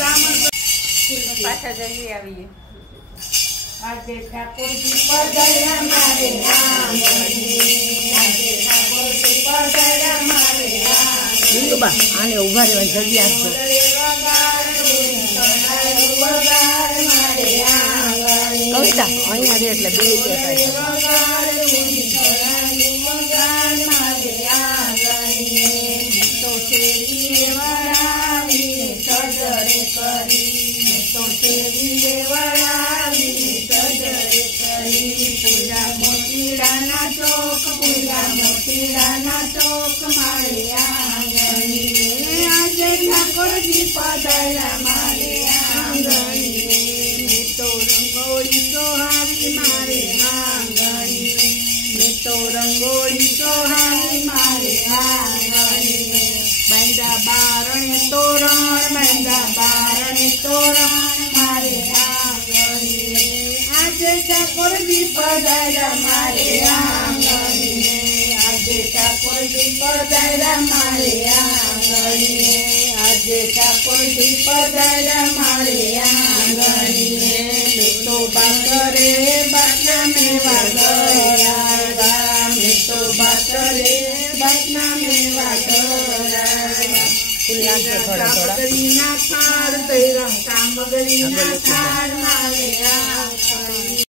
पाछा जल्दी आવીએ આજે ઠાકોરજી પધાર્યા મારે આંગણે આજે ઠાકોરજી પધાર્યા મારે આંગણે બા આને ઉભા રહેવા જલ્દી આપજો કવિતા અહીંયા રે એટલે બે पूजा मोतीड़ा चौक मारे आंगणी आज ठाकुरजी पधार्या मारे आंगणी मैं तो रंगोली सोहारी मारे आंगणी मैं तो रंगोली सोहारी मारे आंगणी बांधा बारणे तोरण मारे आंगणी आज ठाकुरजी पधार्या मारे आंगणी आज ठाकुरजी पधार्या मारे आंगणी आज ठाकुरजी पधार्या मारे आंगणी मैं तो बातरे बाटना मेवा गरावा मैं तो बातरे बाटना मेवा गरावा सामग्री ना थार तेरा सामग्री ना थार मारे आंगणी।